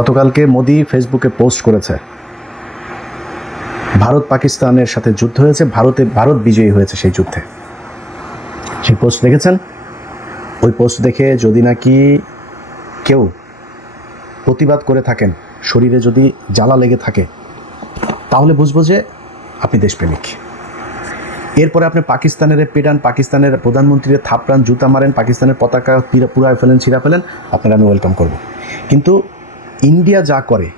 গতকালকে মোদি ফেসবুকে পোস্ট করেছে, ভারত পাকিস্তানের সাথে যুদ্ধ হয়েছে, ভারত বিজয়ী হয়েছে সেই যুদ্ধে। সেই পোস্ট দেখেছেন? ওই পোস্ট দেখে যদি নাকি কেউ প্রতিবাদ করে থাকেন, শরীরে যদি জ্বালা লেগে থাকে, তাহলে বুঝবো যে আপনি দেশপ্রেমিক। এরপরে আপনি পাকিস্তানের পেডান, পাকিস্তানের প্রধানমন্ত্রীর থাপড়ান, জুতা মারেন, পাকিস্তানের পতাকা পুরায় ফেলেন, ছিঁড়া ফেলেন, আপনারা আমি ওয়েলকাম করব। কিন্তু ইন্ডিয়া যা করে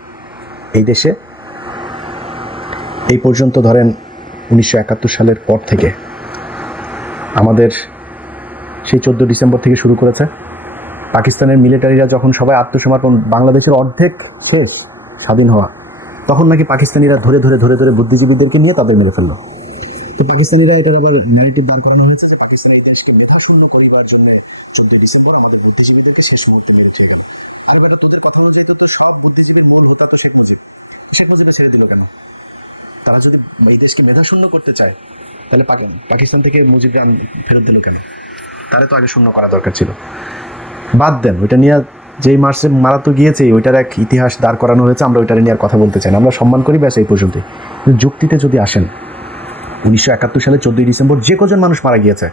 এই দেশে, এই পর্যন্ত ধরেন 1971 সালের পর থেকে আমাদের সেই 14 ডিসেম্বর থেকে শুরু করেছে। পাকিস্তানের মিলিটারিরা যখন সবাই আত্মসমর্পণ, বাংলাদেশের অর্ধেক শেষ স্বাধীন হওয়া, তখন নাকি পাকিস্তানিরা ধরে ধরে ধরে ধরে বুদ্ধিজীবীদেরকে নিয়ে তাদের মেরে ফেললো। তো পাকিস্তানিরা এটার আবার ন্যারেটিভ দাঁড় করানো হয়েছে যে পাকিস্তান এই দেশকে মেধাশূন্য করিবার জন্য 14 ডিসেম্বর আমাদের বুদ্ধিজীবীদেরকে শেষ মুহূর্তে মেরে উঠিয়ে গেল। আর বেটা, তোদের কথা অনুযায়ী তো সব বুদ্ধিজীবীর মূল হোতা তো শেখ মুজিবকে ছেড়ে দিল কেন? তারা যদি এই দেশকে মেধাশূন্য করতে চায়, তাহলে পাকিস্তান থেকে মুজিবকে ফেরত দিল কেন? তাহলে তো আগে শূন্য করা দরকার ছিল। বাদ দেন, ওইটা নিয়ে যেই মার্চে মারা তো গিয়েছে, ওইটার এক ইতিহাস দাঁড় করানো হয়েছে, আমরা ওইটা নিয়ে আর কথা বলতে চাই না, আমরা সম্মান করি, ব্যাস এই পর্যন্তই। যুক্তিতে যদি আসেন, 1971 সালে 14 ডিসেম্বর যে কজন মানুষ মারা গিয়েছে,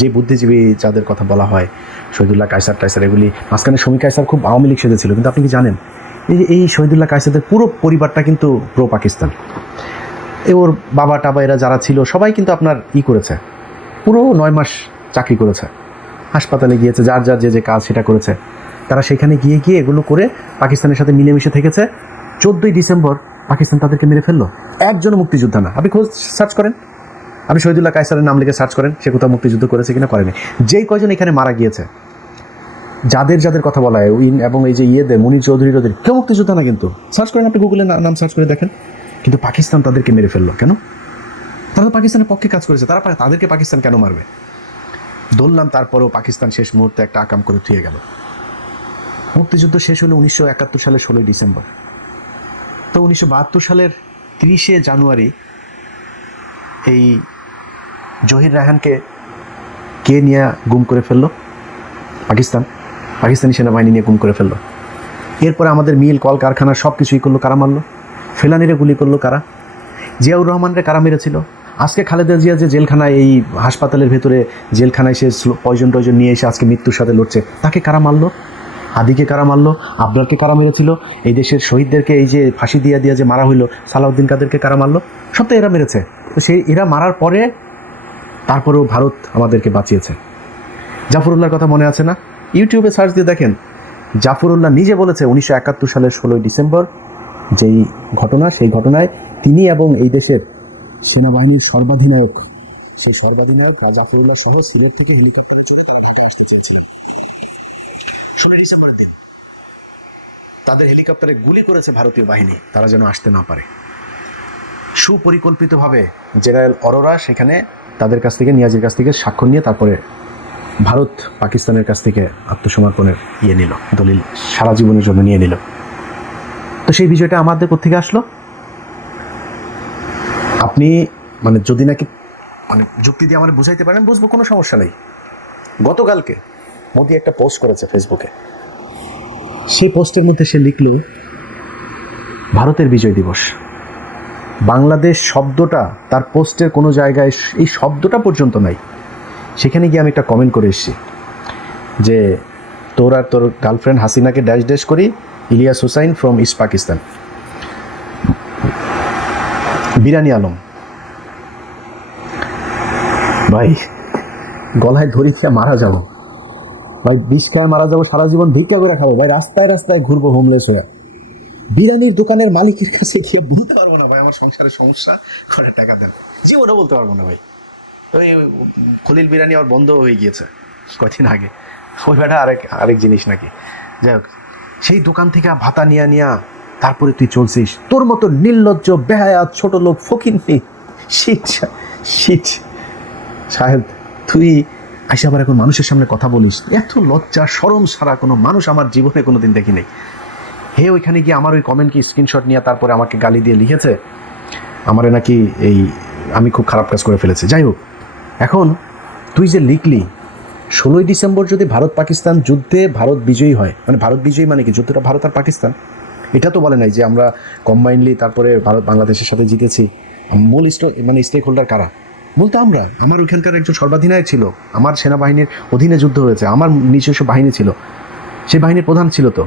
যে বুদ্ধিজীবী যাদের কথা বলা হয়, শহীদুল্লাহ কায়সার, এগুলি, মাঝখানে শমী কায়সার খুব আওয়ামী লীগ সেজেছিল, কিন্তু আপনি কি জানেন এই শহীদুল্লাহ কায়সারদের পুরো পরিবারটা কিন্তু প্রো পাকিস্তান। ওর বাবা টাবা এরা যারা ছিল সবাই কিন্তু আপনার করেছে, পুরো 9 মাস চাকরি করেছে, হাসপাতালে গিয়েছে, যার যে কাজ সেটা করেছে। তারা সেখানে গিয়ে এগুলো করে পাকিস্তানের সাথে মিলেমিশে থেকেছে। 14 ডিসেম্বর পাকিস্তান তাদেরকে মেরে ফেললো। একজনও মুক্তিযোদ্ধা না। আপনি খোঁজ সার্চ করেন, আপনি শহীদুল্লাহ কায়সারের নাম লিখে সার্চ করেন, সে কোথাও মুক্তিযুদ্ধ করেছে কিনা, করেনি। যেই কয়জন এখানে মারা গিয়েছে, যাদের কথা বলা হয়, এবং এই যে মুনির চৌধুরী, কেউ মুক্তিযোদ্ধা না কিন্তু। সার্চ করেন, আপনি গুগলে নাম সার্চ করে দেখেন। কিন্তু পাকিস্তান তাদেরকে মেরে ফেললো কেন? তারা তো পাকিস্তানের পক্ষে কাজ করেছে, তাদেরকে পাকিস্তান কেন মারবে? ধরলাম, তারপরেও পাকিস্তান শেষ মুহূর্তে একটা আকাম করে থুয়ে গেল। মুক্তিযুদ্ধ শেষ হলো 1971 সালের 16 ডিসেম্বর। তো 1972 সালের 30 জানুয়ারি এই জহির রায়হানকে কে নিয়ে গুম করে ফেললো? পাকিস্তানি সেনাবাহিনী নিয়ে গুম করে ফেললো। এরপরে আমাদের মিল, কল কারখানা সব কিছুই করলো কারা? মারলো। ফেলানিরে গুলি করলো কারা? জিয়াউর রহমানরে কারা মেরেছিল? আজকে খালেদা জিয়া যে জেলখানায়, এই হাসপাতালের ভেতরে জেলখানায় সে পয়জন নিয়ে এসে আজকে মৃত্যুর সাথে লড়ছে, তাকে কারা মারলো? হাদিকে কারা মারলো? আবরারকে কারা মেরেছিল? এই দেশের শহীদদেরকে এই যে ফাঁসি দিয়া যে মারা হইলো, সালাউদ্দিন কাদেরকে কারা মারলো? সব তো এরা মেরেছে। তো এরা মারার পরে তারপরেও ভারত আমাদেরকে বাঁচিয়েছে। জাফরুল্লাহর কথা মনে আছে না? ইউটিউবে সার্চ দিয়ে দেখেন, জাফরুল্লাহ নিজে বলেছে 1971 সালের 16 ডিসেম্বর যেই ঘটনা, সেই ঘটনায় তিনি এবং এই দেশের সেনাবাহিনীর সর্বাধিনায়ক, সেই সর্বাধিনায়ক জাফরুল্লাহ সহ সিলেট থেকে হেলিকপ্টারে চড়ে তারা ঢাকায় আসতে চেয়েছিলেন 16 ডিসেম্বরের দিন। তাদের হেলিকপ্টারে গুলি করেছে ভারতীয় বাহিনী, তারা যেন আসতে না পারে। সুপরিকল্পিতভাবে জেনারেল অরোরা সেখানে তাদের কাছ থেকে, নিয়াজির কাছ থেকে স্বাক্ষর নিয়ে তারপরে ভারত পাকিস্তানের কাছ থেকে আত্মসমর্পণের নিল, দলিল সারা জীবনের জন্য নিয়ে নিল। তো সেই বিষয়টা আমাদের কোত্থেকে আসলো? আপনি যদি নাকি যুক্তি দিয়ে আমার বুঝাইতে পারেন, বুঝবো, কোনো সমস্যা নেই। গতকালকে মোদি একটা পোস্ট করেছে ফেসবুকে। সেই পোস্টের মধ্যে সে লিখল, ভারতের বিজয় দিবস। বাংলাদেশ শব্দটা তার পোস্টের কোনো জায়গায়, এই শব্দটা পর্যন্ত নাই। সেখানে গিয়ে আমি একটা কমেন্ট করে এসেছি যে তোর আর তোর গার্লফ্রেন্ড হাসিনাকে ড্যাশ করি, ইলিয়াস হুসাইন ফ্রম ইস্ট পাকিস্তান। বিরানি আলম, ভাই গলায় ধরি খেয়ে মারা যাবো ভাই, বিষ খায় মারা যাবো, সারা জীবন ভিক্ষা করে খাবো ভাই, রাস্তায় রাস্তায় ঘুরবো হোমলেস হয়ে। বিরিয়ানির দোকানের মালিকের কাছে গিয়ে বলতে পারবো না ভাই আমার সংসারের সমস্যা, করে টাকা দেন, জীবনও বলতে পারবো না ভাই। ওই খলিল বিরিয়ানি আর বন্ধ হয়ে গিয়েছে কদিন আগে, ওই ব্যাটা আরেক জিনিস নাকি। যাই হোক, সেই দোকান থেকে ভাতা নিয়া তারপরে তুই চলছিস তোর মতো নির্লজ্জ, বেহায়া, ছোট লোক, ফকিন্নি, শীত সাহেব, তুই আইসা আবার এখন মানুষের সামনে কথা বলিস? এত লজ্জা শরম ছাড়া কোনো মানুষ আমার জীবনে কোনোদিন দেখি নাই। হে ওইখানে গিয়ে আমার ওই কমেন্টকে স্ক্রিনশট নিয়ে তারপরে আমাকে গালি দিয়ে লিখেছে আমারে নাকি আমি খুব খারাপ কাজ করে ফেলেছি। যাই হোক, এখন তুই যে লিখলি 16 ডিসেম্বর যদি ভারত পাকিস্তান যুদ্ধে ভারত বিজয়ী হয়, ভারত বিজয়ী মানে কি? যুদ্ধটা ভারত আর পাকিস্তান, এটা তো বলে নাই যে আমরা কম্বাইনলি তারপরে ভারত বাংলাদেশের সাথে জিতেছি। মূল স্টেক হোল্ডার কারা? বলতে আমরা, আমার ওইখানকার একজন সর্বাধিনায়ক ছিল, আমার সেনাবাহিনীর অধীনে যুদ্ধ হয়েছে, আমার নিজস্ব বাহিনী ছিল, সেই বাহিনীর প্রধান ছিল, তো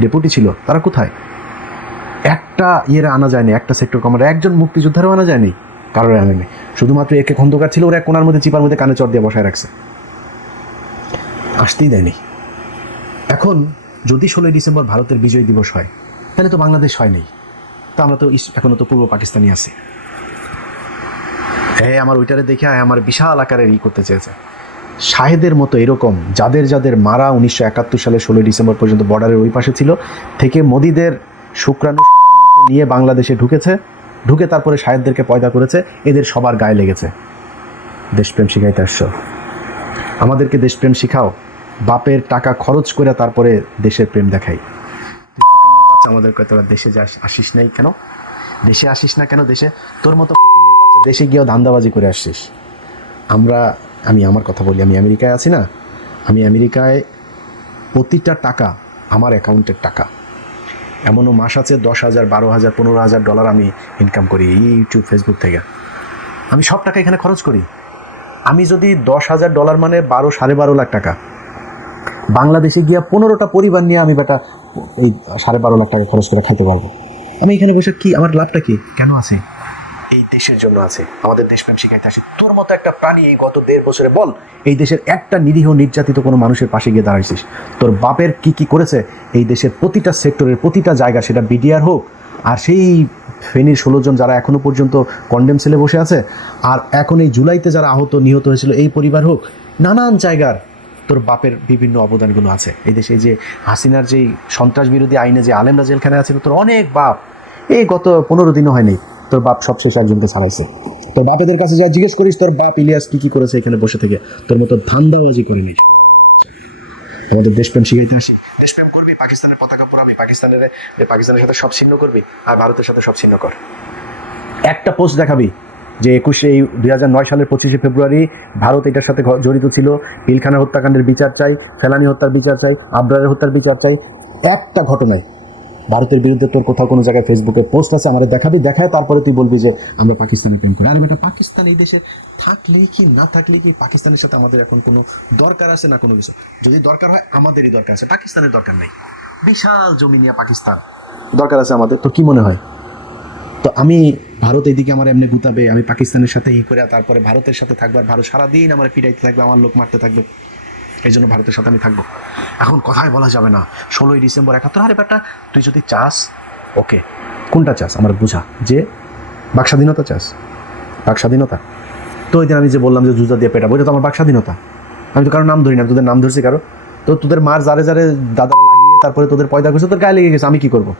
ডেপুটি ছিল, তারা কোথায়? একটা আনা যায়নি, একটা সেক্টর কমান্ডার, একজন মুক্তিযোদ্ধারও আনা যায়নি, কারোর আনেনি। শুধুমাত্র একে খন্দকার ছিল, ওরা এক কোনার মধ্যে চিপার মধ্যে কানে চড় দিয়ে বসায় রাখছে, আসতেই দেয়নি। এখন যদি 16ই ডিসেম্বর ভারতের বিজয় দিবস হয়, তাহলে তো বাংলাদেশ হয়নি, তো আমরা তো এখনো তো পূর্ব পাকিস্তানি আছি। হ্যাঁ, আমার ওইটারে দেখে আমার বিশাল আকারের করতে চেয়েছে। শাহেদের মতো এরকম যাদের যাদের মারা 1971 সালে 16ই ডিসেম্বর পর্যন্ত বর্ডারের ওই পাশে ছিল, থেকে মোদিদের শুক্রাণু সেটার মধ্যে নিয়ে বাংলাদেশে ঢুকে তারপরে শাহেদদেরকে পয়দা করেছে, এদের সবার গায়ে লেগেছে। দেশপ্রেম শিখাইতে আসছো, আমাদেরকে দেশপ্রেম শিখাও, বাপের টাকা খরচ করে তারপরে দেশের প্রেম দেখাই। বাচ্চা আমাদের তোরা দেশে আসিস নাই কেন? দেশে আসিস না কেন? দেশে তোর মতো ফকিন্নির বাচ্চা দেশে গিয়েও ধান্দাবাজি করে আসছিস। আমি আমার কথা বলি, আমি আমেরিকায় আছি না, আমি আমেরিকায় প্রতিটা টাকা আমার অ্যাকাউন্টের টাকা। এমনও মাস আছে 10,000, 12,000, $15,000 আমি ইনকাম করি এই ইউটিউব ফেসবুক থেকে। আমি সব টাকা এখানে খরচ করি। আমি যদি $10,000 মানে 12-12.5 লাখ টাকা, বাংলাদেশে গিয়া 15টা পরিবার নিয়ে আমি বেটা এই 12.5 লাখ টাকা খরচ করে খাইতে পারবো। আমি এখানে বসে কি, আমার লাভটা কি? কেন আছে? এই দেশের জন্য আছে, আমাদের দেশপ্রেম শিখাইতে আসি। তোর মতো একটা প্রাণী এই গত 1.5 বছরে বল এই দেশের একটা নিরীহ নির্যাতিত কোনো মানুষের পাশে গিয়ে দাঁড়াইছিস? তোর বাপের কি করেছে এই দেশের প্রতিটা সেক্টরের প্রতিটা জায়গা, সেটা বিডিআর হোক, আর সেই ফেনীর 16 জন যারা এখনো পর্যন্ত কন্ডেম সেলে বসে আছে, আর এখন এই জুলাইতে যারা নিহত হয়েছিল এই পরিবার হোক, নানান জায়গার তোর বাপের বিভিন্ন অবদানগুলো আছে এই দেশে। যে হাসিনার যেই সন্ত্রাস বিরোধী আইনে যে আলেমরা জেলখানে আছে, তোর অনেক বাপ এই গত 15 দিনও হয়নি তোর বাপ সবশেষ একজনকে ছাড়াইছে। তোর বাপেদের কাছে যা জিজ্ঞেস করিস তোর বাপ ইলিয়াস কি করেছে এখানে বসে থেকে, তোর মতো ধান্দাবাজি করে নিস। আমাদের দেশপ্রেম শিখাইতে আসি, দেশপ্রেম করবি, পাকিস্তানের পতাকা পোড়াবি, পাকিস্তানের সাথে সব ছিন্ন করবি, আর ভারতের সাথে সব ছিন্ন কর। একটা পোস্ট দেখাবি যে 2009 সালের 25শে ফেব্রুয়ারি ভারত এটার সাথে জড়িত ছিল, পিলখানা হত্যাকাণ্ডের বিচার চাই, ফেলানি হত্যার বিচার চাই, আবরারের হত্যার বিচার চাই। একটা ঘটনায় ভারতের বিরুদ্ধে তোর কোথাও কোনো জায়গায় ফেসবুকে পোস্ট আছে, আমাদের দেখাবি, দেখায় তারপরে তুই বলবি যে আমরা পাকিস্তানে প্রেম করি। আর বেটা পাকিস্তান এই দেশে থাকলেই কি না থাকলেই কি পাকিস্তানের সাথে আমাদের এখন কোনো দরকার আছে না? কোনো কিছু যদি দরকার হয় আমাদেরই দরকার আছে, পাকিস্তানের দরকার নেই। বিশাল জমি নিয়ে পাকিস্তান দরকার আছে আমাদের, তো কি মনে হয়? তো আমি ভারত এইদিকে আমার এমনি গুতাবে, আমি পাকিস্তানের সাথে করে তারপরে ভারতের সাথে থাকবো, আর ভারত সারাদিন আমার পিটাইতে থাকবে, আমার লোক মারতে থাকবে, এই জন্য ভারতের সাথে আমি থাকবো। এখন কথাই বলা যাবে না 16ই ডিসেম্বর 71। আরে বেটা তুই যদি চাস, ওকে, কোনটা চাস আমার বুঝা, যে বাক স্বাধীনতা চাস, বাক স্বাধীনতা। তো ওই দিন আমি যে বললাম যে জুজা দিয়ে পেটাবো, এটা তো আমার বাক স্বাধীনতা। আমি তো কারো নাম ধরি না, তোদের নাম ধরছি কারো, তো তোদের মার যারে দাদারা লাগিয়ে তারপরে তোদের পয়দা করছে, তোর গায়ে লেগে গেছে, আমি কি করবো?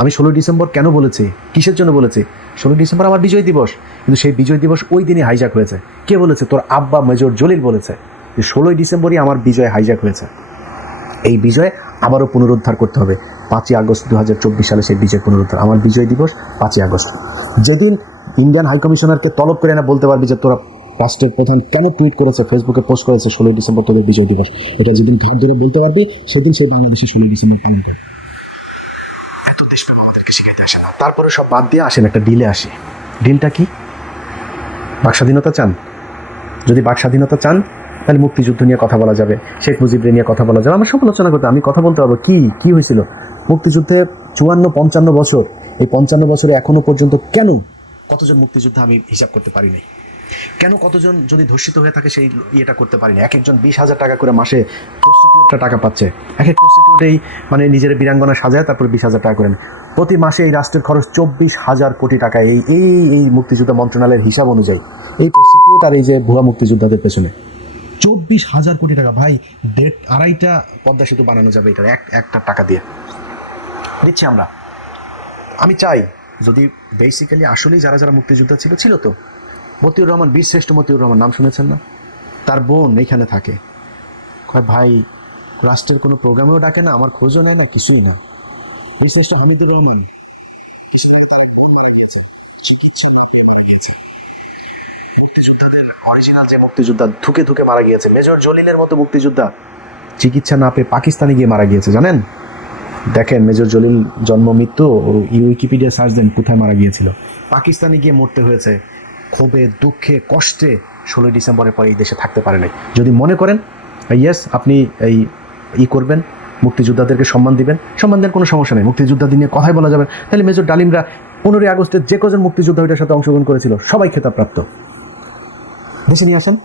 আমি 16ই ডিসেম্বর কেন বলেছি, কিসের জন্য বলেছি? 16ই ডিসেম্বর আমার বিজয় দিবস, কিন্তু সেই বিজয় দিবস ওই দিনই হাইজ্যাক হয়েছে। কে বলেছে? তোর আব্বা মেজর জলিল বলেছে যে 16ই ডিসেম্বরই আমার বিজয় হাইজ্যাক হয়েছে। এই বিজয় আবারও পুনরুদ্ধার করতে হবে। 5ই আগস্ট 2024 সালে সেই বিজয় পুনরুদ্ধার। আমার বিজয় দিবস 5ই আগস্ট। যেদিন ইন্ডিয়ান হাইকমিশনারকে তলব করে না বলতে পারবি যে তোরা রাষ্ট্রের প্রধান কেন টুইট করেছে, ফেসবুকে পোস্ট করেছে 16ই ডিসেম্বর তোদের বিজয় দিবস, এটা যেদিন ঘর ধরে বলতে পারবি সেদিন সেই বাংলাদেশে 16ই ডিসেম্বর পালন করে। এত দেশপ্রেম আমাদেরকে শিখাইতে আসে না। তারপরে সব বাদ দিয়ে আসেন একটা ডিলে আসে। ডিলটা কি? বাক স্বাধীনতা চান? যদি বাক স্বাধীনতা চান তাহলে মুক্তিযুদ্ধ নিয়ে কথা বলা যাবে, শেখ মুজিবরে নিয়ে কথা বলা যাবে, আমার সমালোচনা করতে আমি কথা বলতে পারবো কি হয়েছিল মুক্তিযুদ্ধে 54-55 বছর, এই 55 বছরে এখনো পর্যন্ত কেন কতজন মুক্তিযোদ্ধা আমি হিসাব করতে পারি নাই, কেন কতজন যদি ধর্ষিত হয়ে থাকে সেই ইয়েটা করতে পারি না। এক একজন 20,000 টাকা করে মাসে প্রস্টিটিউটটা টাকা পাচ্ছে, এক এক প্রস্টিটিউটেই মানে নিজের বীরাঙ্গনা সাজায় তারপরে 20,000 টাকা করে প্রতি মাসে। এই রাষ্ট্রের খরচ 24,000 কোটি টাকা এই মুক্তিযোদ্ধা মন্ত্রণালয়ের হিসাব অনুযায়ী, এই প্রস্টিটিউট আর এই যে ভুয়া মুক্তিযোদ্ধাদের পেছনে 24,000 কোটি টাকা। ভাই 2.5টা পদ্মা সেতু বানানো যাবে এটা একটা টাকা দিয়ে দিচ্ছি আমরা। আমি চাই যদি বেসিক্যালি আসলেই যারা মুক্তিযোদ্ধা ছিল তো মতিউর রহমান, বীরশ্রেষ্ঠ মতিউর রহমান নাম শুনেছেন না? তার বোন এইখানে থাকে, কয় ভাই রাষ্ট্রের কোনো প্রোগ্রামেও ডাকে না, আমার খোঁজও নেয় না, কিছুই না। বীরশ্রেষ্ঠ হামিদুর রহমান মুক্তিযোদ্ধাদের অরিজিনাল যে মুক্তিযোদ্ধা ধুকে মারা গিয়েছে, মেজর জলিলের মতো মুক্তিযোদ্ধা চিকিৎসা না পেয়ে পাকিস্তানে গিয়ে মারা গিয়েছে, জানেন? দেখেন মেজর জলিল জন্ম মৃত্যু উইকিপিডিয়া সার্চ দেন কোথায় মারা গিয়েছিল। পাকিস্তানে গিয়ে মরতে হয়েছে ক্ষোভে দুঃখে কষ্টে। 16 ডিসেম্বরের পরে এই দেশে থাকতে পারে নাই। যদি মনে করেন ইয়েস আপনি এই করবেন, মুক্তিযোদ্ধাদেরকে সম্মান দিবেন, সম্মান দেন, কোনো সমস্যা নেই, মুক্তিযোদ্ধাদের নিয়ে কথাই বলা যাবে, তাহলে মেজর ডালিমরা 15 আগস্টের যে কজন মুক্তিযোদ্ধা ওইটার সাথে অংশগ্রহণ করেছিল সবাই খেতাবপ্রাপ্ত। দেশে নিয়ে আসেন।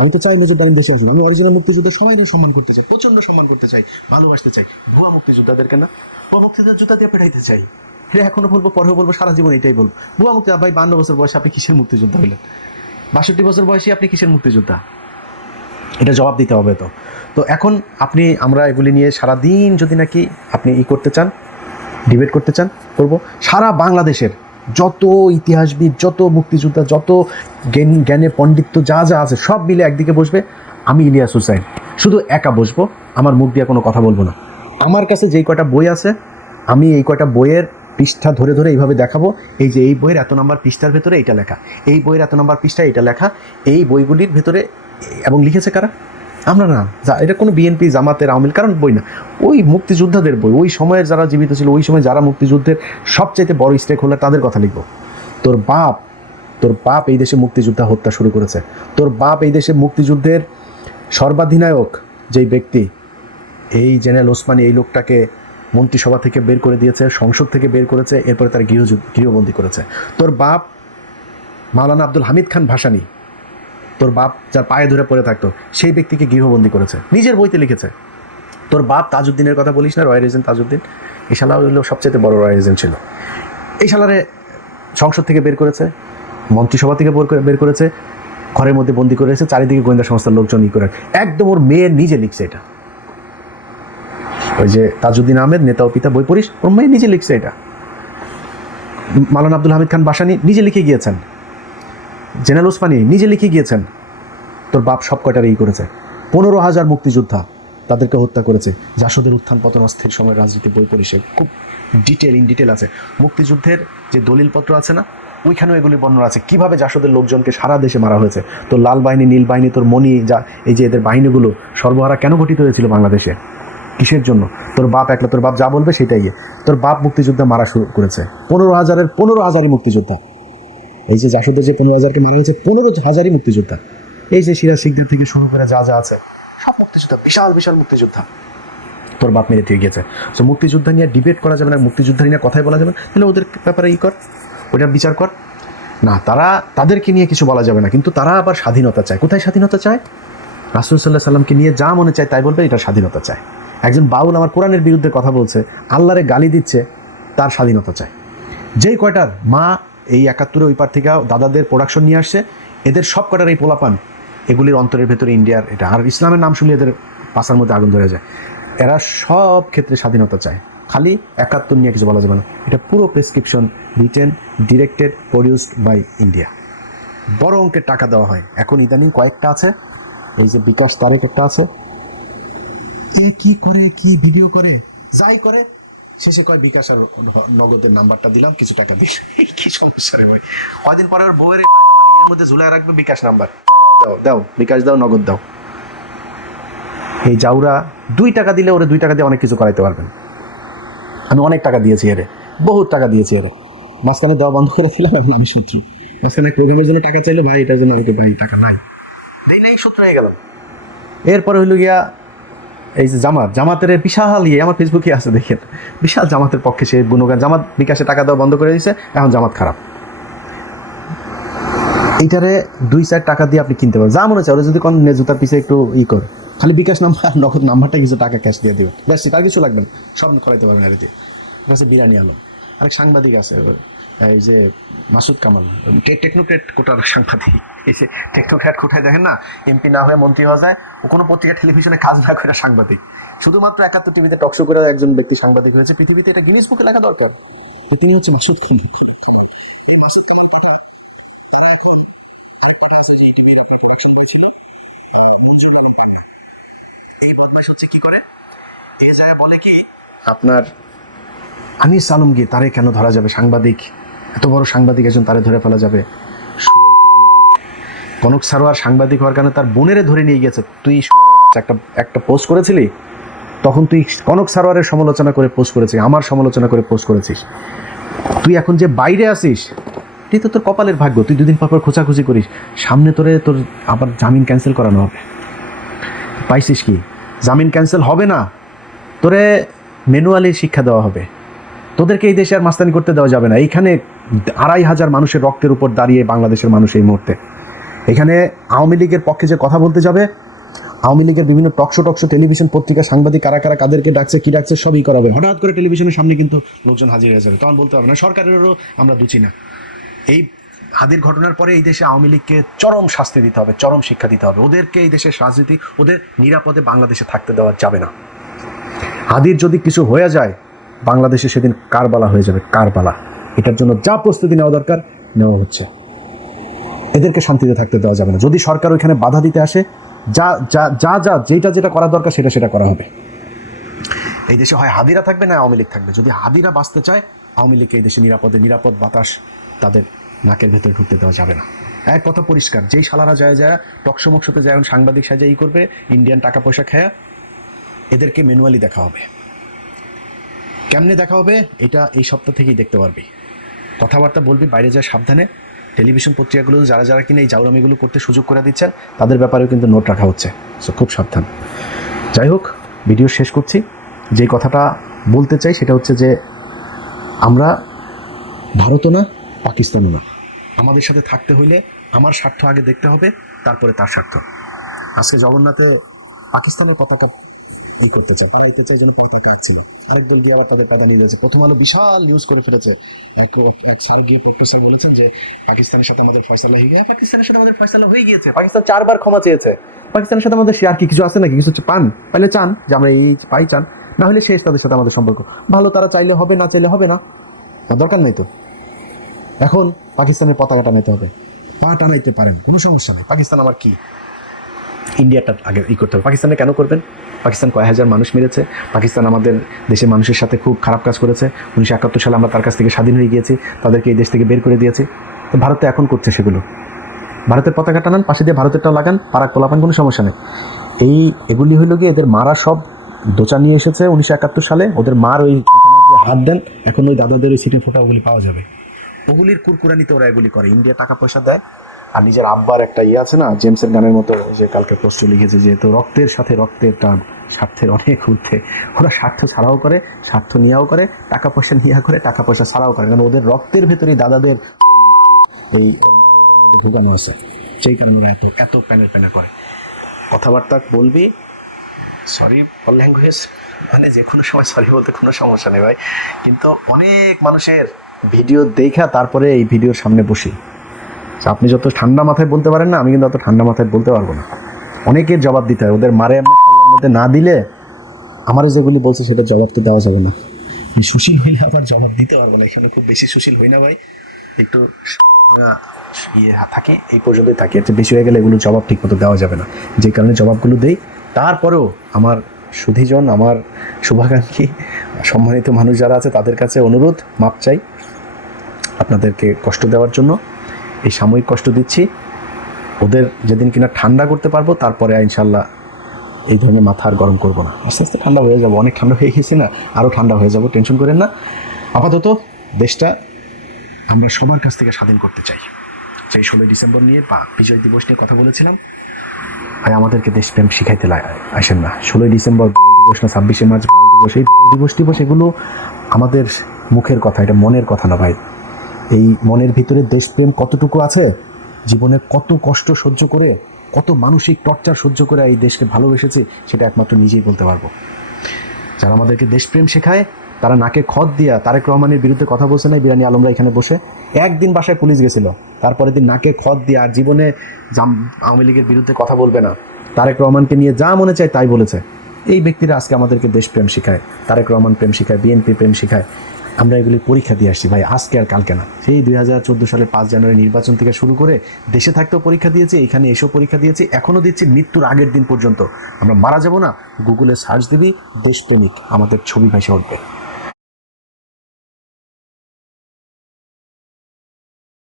আমি তো চাই মেজর ডালিম দেশে আসুন। আমি অরিজিনাল মুক্তিযুদ্ধের সবাই সম্মান করতে চাই, প্রচন্ড সম্মান করতে চাই, ভালোবাসতে চাই। ভুয়া মুক্তিযোদ্ধাদেরকে না, ভুয়া মুক্তিযোদ্ধা জুতা দিয়ে পেটাইতে চাই। এটা এখনো বলবো, পরেও বলবো, সারা জীবন এটাই বলবো। ভুয়া মুক্তি ভাই 52 বছর বয়সে আপনি কিসের মুক্তিযোদ্ধা হইলেন? 62 বছর বয়সে আপনি কিসের মুক্তিযোদ্ধা? এটা জবাব দিতে হবে। তো এখন আমরা এগুলি নিয়ে সারাদিন যদি নাকি আপনি করতে চান, ডিবেট করতে চান, করবো। সারা বাংলাদেশের যত ইতিহাসবিদ, যত মুক্তিযোদ্ধা, যত জ্ঞানে পণ্ডিত্য যা যা আছে সব মিলে একদিকে বসবে। আমি ইলিয়াস হুসাইন শুধু একা বসবো, আমার মুখ দিয়ে কোনো কথা বলবো না। আমার কাছে যেই কয়টা বই আছে আমি এই কয়টা বইয়ের পৃষ্ঠা ধরে ধরে এইভাবে দেখাবো, এই যে এই বইয়ের এত নাম্বার পৃষ্ঠার ভেতরে এটা লেখা, এই বইয়ের এত নাম্বার পৃষ্ঠায় এটা লেখা, এই বইগুলির ভেতরে, এবং লিখেছে কারা? আমরা না, এটা কোনো বিএনপি জামাতের আওয়ামী লীগ কারণ বই না, ওই মুক্তিযোদ্ধাদের বই, ওই সময়ের যারা জীবিত ছিল, ওই সময় যারা মুক্তিযুদ্ধের সবচাইতে বড় স্টেক হোল্ডার, তাদের কথা লিখবো। তোর বাপ এই দেশে মুক্তিযোদ্ধা হত্যা শুরু করেছে। তোর বাপ এই দেশে মুক্তিযুদ্ধের সর্বাধিনায়ক যেই ব্যক্তি, এই জেনারেল ওসমানী, এই লোকটাকে মন্ত্রিসভা থেকে বের করে দিয়েছে, সংসদ থেকে বের করেছে, এরপরে তার গৃহবন্দী করেছে। তোর বাপ মাওলানা আব্দুল হামিদ খান ভাসানী, তোর বাপ যার পায়ে ধরে পড়ে থাকতো, সেই ব্যক্তিকে গৃহবন্দী করেছে, নিজের বইতে লিখেছে। তোর বাপ তাজউদ্দিনের কথা বলিস না, রয়্যাল এজেন্ট তাজউদ্দিন, এই শালা হলো সবচেয়ে বড় রয়্যাল এজেন্ট ছিল। এই শালারে সংসদ থেকে বের করেছে, মন্ত্রিসভা থেকে বের করেছে, ঘরের মধ্যে বন্দি করে রেখেছে, চারিদিকে গোয়েন্দা সংস্থার লোকজন করে। একদম ওর মেয়ের নিজে লিখছে এটা। ওই যে তাজউদ্দিন আহমেদ, নেতা ও পিতা বই পড়িস, ওর মেয়ে নিজে লিখছে এটা। মাওলানা আব্দুল হামিদ খান ভাসানী নিজে লিখে গিয়েছেন, জেনারেল ওসমানী নিজে লিখে গিয়েছেন। তোর বাপ সব কয়টার করেছে। 15,000 মুক্তিযোদ্ধা তাদেরকে হত্যা করেছে। জাসদের উত্থান পতন, অস্থির সময় রাজনীতি বই পড়িসে খুব ইন ডিটেল আছে। মুক্তিযুদ্ধের যে দলিলপত্র আছে না, ওইখানেও এগুলি বর্ণনা আছে কীভাবে জাসদের লোকজনকে সারা দেশে মারা হয়েছে। তোর লাল বাহিনী, নীল বাহিনী, তোর মণি, এই যে এদের বাহিনীগুলো সর্বহারা কেন গঠিত হয়েছিল বাংলাদেশে, কিসের জন্য? তোর বাপ তোর বাপ যা বলবে সেটাই। তোর বাপ মুক্তিযোদ্ধা মারা শুরু করেছে। 15,000 মুক্তিযোদ্ধা। এই যে জাসদের যে 15,000কে মারা হয়েছে, 15,000 মুক্তিযোদ্ধা। এই যে সিরাজ শিকদার থেকে শুরু করে যা যা আছে সব মুক্তিযোদ্ধা, বিশাল বিশাল মুক্তিযোদ্ধা তোর বাপ মেরে দিয়ে গেছে। তো মুক্তিযোদ্ধা নিয়ে ডিবেট করা যাবে না, মুক্তিযোদ্ধা নিয়ে কথাই বলা যাবে না, তাহলে ওদের ব্যাপারে কর, ওটার বিচার কর না। তাদেরকে নিয়ে কিছু বলা যাবে না, কিন্তু তারা আবার স্বাধীনতা চায়। কোথায় স্বাধীনতা চায়? রাসূল সাল্লাল্লাহু আলাইহি সাল্লামকে নিয়ে যা মনে চায় তাই বলবে, এটা স্বাধীনতা চায়। একজন বাউল আমার কোরআনের বিরুদ্ধে কথা বলছে, আল্লাহরে গালি দিচ্ছে, তার স্বাধীনতা চায়। যেই কয়টার মা এই 71 ওই পার থেকে দাদাদের প্রোডাকশন নিয়ে আসছে, এদের সব কটার এই পোলাপান, এগুলির অন্তরের ভেতরে ইন্ডিয়ার এটা, আর ইসলামের নাম শুনলে এদের পাশার মধ্যে আগুন ধরে যায়। এরা সব ক্ষেত্রে স্বাধীনতা চায়, খালি 71 নিয়ে কিছু বলা যাবে না। এটা পুরো prescription, written, directed, produced by India. বড় অঙ্কের টাকা দেওয়া হয়। এখন ইদানিং কয়েকটা আছে, এই যে বিকাশ তারেক একটা আছে, এ কি করে, কি ভিডিও করে, যাই করে, শেষে কয় বিকাশ আর নগদের নাম্বারটা দিলাম, কিছু টাকা দিস। কি সমস্যা রে ভাই? কয়দিন পরে ওর বউয়ের পায়জামার ইয়ের মধ্যে ঝুলায় রাখবে বিকাশ নাম্বার, দাও বিকাশ দাও, নগদ দাও। এই জাউরা 2 টাকা দিলে ওরে 2 টাকা দিয়ে অনেক কিছু করাইতে পারবেন। আমি অনেক টাকা দিয়েছি এরে, বহুত টাকা দিয়েছি এরে, মাঝখানে দেওয়া বন্ধ করে দিলাম, এখন আমি শত্রু। মাঝখানে প্রোগ্রামের জন্য টাকা চাইলো, ভাই এটার জন্য আমি ভাই টাকা নাই, দেই নাই, শত্রু হয়ে গেলাম। এরপরে হইল গিয়া এই যে জামাতের বিশাল আমার ফেসবুকে আছে দেখেন, বিশাল জামাতের পক্ষে সে গুণগান, জামাত বিকাশে টাকা দেওয়া বন্ধ করে দিয়েছে, এখন জামাত খারাপ। এইটারে 2-4 টাকা দিয়ে আপনি কিনতে পারেন, যা মনে চাই। ওরা যদি কোন জুতার পিছিয়ে একটু করে, খালি বিকাশ নাম্বার, নগদ নাম্বারটা, কিছু টাকা ক্যাশ দিয়ে দেবেন, ব্যাস, আর কিছু লাগবে না, সব করাইতে পারবেন। আর দিয়ে আছে বিরিয়ানি আলো। আরেক সাংবাদিক আছে, এই যে মাসুদ কামাল, টেকনোক্রেট কোটার সাংবাদিক। এই যে টেকনোক্রেট কোটায় দেখেন না, এমপি না হয়ে মন্ত্রী হওয়া যায়, ও কোনো পত্রিকা টেলিভিশনে কাজ না করে সাংবাদিক, শুধুমাত্র 71 টিভিতে টকশো করে একজন ব্যক্তি সাংবাদিক হয়েছে পৃথিবীতে। এটা গিনিস বুকে লেখা দরকার। তিনি হচ্ছে মাসুদ কামাল। কি করে এ যায় বলে কি আপনার আনিস আলমগীর, তারে কেন ধরা যাবে? সাংবাদিক, এত বড় সাংবাদিক একজন, তারে ধরে ফেলা যাবে? কনক সারোয়ার সাংবাদিক হওয়ার কারণে তার বোনেরে ধরে নিয়ে গেছে। তুই একটা পোস্ট করেছিলি, তখন তুই কনক সারোয়ারের সমালোচনা করে পোস্ট করেছিস, আমার সমালোচনা করে পোস্ট করেছিস। তুই এখন যে বাইরে আসিস, তুই তো তোর কপালের ভাগ্য, তুই দুদিন পর পর খোঁচাখুচি করিস, সামনে তোর আবার জামিন ক্যান্সেল করানো হবে। পাইছিস কি? জামিন ক্যান্সেল হবে না, তোরে ম্যানুয়ালি শিক্ষা দেওয়া হবে। তোদেরকে এই দেশে আর মাস্তানি করতে দেওয়া যাবে না। এইখানে 2,500 মানুষের রক্তের উপর দাঁড়িয়ে বাংলাদেশের মানুষ এই মুহূর্তে। এখানে আওয়ামী লীগের পক্ষে যে কথা বলতে যাবে, আওয়ামী লীগের বিভিন্ন টকশো টেলিভিশন পত্রিকা সাংবাদিক কারা কাদেরকে ডাকছে, কি ডাকছে, সবই করা হবে। হঠাৎ করে টেলিভিশনের সামনে কিন্তু লোকজন হাজির হয়ে যাবে, তখন বলতে হবে না সরকারেরও আমরা দুচি না। এই হাদির ঘটনার পরে এই দেশে আওয়ামী লীগকে চরম শাস্তি দিতে হবে, চরম শিক্ষা দিতে হবে। ওদেরকে এই দেশের রাজনীতি, ওদের নিরাপদে বাংলাদেশে থাকতে দেওয়া যাবে না। হাদির যদি কিছু হয়ে যায়, বাংলাদেশে সেদিন কারবালা হয়ে যাবে, কারবালা। এটার জন্য যা প্রস্তুতি নেওয়া দরকার নেওয়া হচ্ছে। এদেরকে শান্তিতে থাকতে দেওয়া যাবে না। যদি সরকার ওইখানে বাধা দিতে আসে, যেটা করা দরকার সেটা করা হবে। এই দেশে হয় হাদিরা থাকবে না আওয়ামী লীগ থাকবে। যদি হাদিরা বাঁচতে চায়, আওয়ামী লীগকে এই দেশে নিরাপদ বাতাস তাদের নাকের ভেতরে ঢুকতে দেওয়া যাবে না। এক কথা পরিষ্কার, যেই শালারা যায় টকশোমকশোতে যায় সাংবাদিক সাজা করবে, ইন্ডিয়ান টাকা পয়সা খায়া, এদেরকে ম্যানুয়ালি দেখা হবে। কেমনে দেখা হবে এটা এই সপ্তাহ থেকেই দেখতে পারবি। কথাবার্তা বলবি, বাইরে যায় সাবধানে। টেলিভিশন পত্রিকাগুলো যারা কিনা এই জাউরামিগুলো করতে সুযোগ করে দিচ্ছেন, তাদের ব্যাপারেও কিন্তু নোট রাখা হচ্ছে। সো খুব সাবধান। যাই হোক, ভিডিও শেষ করছি। যে কথাটা বলতে চাই সেটা হচ্ছে যে আমরা ভারতও না, পাকিস্তানও না। আমাদের সাথে থাকতে হইলে আমার স্বার্থ আগে দেখতে হবে, তারপরে তার স্বার্থ। আজকে জগন্নাথে পাকিস্তানের পতাকা করতে চায়, তারা এতে চাই যেন পতাকা আঁকছিল। আরেক দল গিয়ে আবার তাদের পাতা নিয়ে যাচ্ছে। প্রথম আলো বিশাল নিউজ করে ফেলেছে। এক স্যার গিয়ে প্রফেসর বলেছেন যে পাকিস্তানের সাথে আমাদের ফয়সালা হয়ে গিয়েছে। পাকিস্তানের সাথে আমাদের ফয়সালা হয়ে গিয়েছে। পাকিস্তান 4 বার ক্ষমা চেয়েছে। পাকিস্তানের সাথে আমাদের শেয়ার কি কিছু আছে নাকি? কিছু পাইলে চান যে আমরা এই পাই, চান না হলে শেষ। তাদের সাথে আমাদের সম্পর্ক ভালো, তারা চাইলে হবে, না চাইলে হবে না, দরকার নাই তো। এখন পাকিস্তানের পতাকা টানাইতে হবে, পা টানাইতে পারেন, কোনো সমস্যা নেই। পাকিস্তান আমার কি, ইন্ডিয়াটা আগে করতে হবে। পাকিস্তানে কেন করবেন? পাকিস্তান কয় হাজার মানুষ মেরেছে। পাকিস্তান আমাদের দেশের মানুষের সাথে খুব খারাপ কাজ করেছে। 1971 সালে আমরা তার কাছ থেকে স্বাধীন হয়ে গিয়েছি, তাদেরকে এই দেশ থেকে বের করে দিয়েছি। তো ভারতে এখন করছে সেগুলো। ভারতের পতাকা টানান, পাশে দিয়ে ভারতেরটাও লাগান, পারাক পোলাপান, কোনো সমস্যা নেই। এগুলি হইল গিয়ে এদের মারা সব দোচা নিয়ে এসেছে 1971 সালে। ওদের মার হাত দেন, এখন ওই দাদাদের ওই সিটে ফোটা ওগুলি পাওয়া যাবে। ওগুলির কুরকুরানিতে ওরা এগুলি করে। ইন্ডিয়া টাকা পয়সা দেয়, আর নিজের আব্বার একটা আছে না, জেমসের গানের মতো, যে কালকে পোস্টে লিখেছে যে তো রক্তের সাথে রক্তের টান, স্বার্থের অনেক ঊর্ধ্বে। ওরা স্বার্থ ছাড়াও করে, স্বার্থ নিয়েও করে, টাকা পয়সা নিয়ে করে, টাকা পয়সা ছাড়াও করে। কারণ ওদের রক্তের ভেতরে দাদাদের মাল, ওর মার ওটার মধ্যে ঢুকানো আছে। সেই কারণে ওরা এত প্যানেল করে। কথাবার্তা বলবি, সরি ফর ল্যাঙ্গুয়েজ, মানে যে কোনো সময় সরি বলতে কোনো সমস্যা নেই ভাই। কিন্তু অনেক মানুষের ভিডিও দেখা তারপরে এই ভিডিওর সামনে বসি। আপনি যত ঠান্ডা মাথায় বলতে পারেন না, আমি কিন্তু অত ঠান্ডা মাথায় বলতে পারবো না। অনেকের জবাব দিতে হয়। ওদের মারে আমরা সবার মধ্যে না দিলে আমার যেগুলি বলছে সেটা জবাব তো দেওয়া যাবে না। সুশীল হইলে আবার জবাব দিতে পারবো না। এখানে খুব বেশি সুশীল হই না ভাই, একটু থাকে, এই পর্যন্তই থাকে। এর বেশি হয়ে গেলে এগুলো জবাব ঠিক মতো দেওয়া যাবে না। যে কারণে জবাবগুলো দেই। তারপরেও আমার সুধীজন, আমার শুভাকাঙ্ক্ষী, সম্মানিত মানুষ যারা আছে, তাদের কাছে অনুরোধ, মাপ চাই আপনাদেরকে কষ্ট দেওয়ার জন্য। এই সাময়িক কষ্ট দিচ্ছি। ওদের যেদিন কিনা ঠান্ডা করতে পারবো, তারপরে ইনশাল্লাহ এই ধরনের মাথা আর গরম করবো না। আস্তে আস্তে ঠান্ডা হয়ে যাবো, অনেক ঠান্ডা হয়ে গেছি না, আরও ঠান্ডা হয়ে যাবো, টেনশন করেন না। আপাতত দেশটা আমরা সবার কাছ থেকে স্বাধীন করতে চাই। সেই 16 ডিসেম্বর নিয়ে বা বিজয় দিবস নিয়ে কথা বলেছিলাম। ভাই আমাদেরকে দেশপ্রেম শিখাইতে আসেন না। 16 ডিসেম্বর বাল দিবস না, 26শে মার্চ বাল দিবস, এই বাল দিবস এগুলো আমাদের মুখের কথা, এটা মনের কথা না ভাই। এই মনের ভিতরে দেশপ্রেম কতটুকু আছে, জীবনের কত কষ্ট সহ্য করে, কত মানসিক টর্চার সহ্য করে এই দেশকে ভালোবেসেছি, সেটা একমাত্র নিজেই বলতে পারবো। যারা আমাদেরকে দেশপ্রেম শেখায়, তারা নাকে খত দিয়া তারেক রহমানের বিরুদ্ধে কথা বলছে না। বিরানি আলমরা এখানে বসে একদিন বাসায় পুলিশ গেছিল, তারপরে দিন নাকে খত দিয়ে আর জীবনে আওয়ামী লীগের বিরুদ্ধে কথা বলবে না। তারেক রহমানকে নিয়ে যা মনে চায় তাই বলেছে। এই ব্যক্তিরা আজকে আমাদেরকে দেশপ্রেম শেখায়, তারেক রহমান প্রেম শেখায়, বিএনপি প্রেম শেখায়। আমরা এগুলি পরীক্ষা দিয়ে আসছি ভাই, আজকে আর কালকে না। সেই 2014 সালের 5 জানুয়ারি নির্বাচন থেকে শুরু করে দেশে থাকতেও পরীক্ষা দিয়েছি, এখানে এসেও পরীক্ষা দিয়েছি, এখনও দিচ্ছি। মৃত্যুর আগের দিন পর্যন্ত আমরা মারা যাব না, গুগলে সার্চ দিবি দেশপ্রেমিক, আমাদের ছবি ভেসে উঠবে।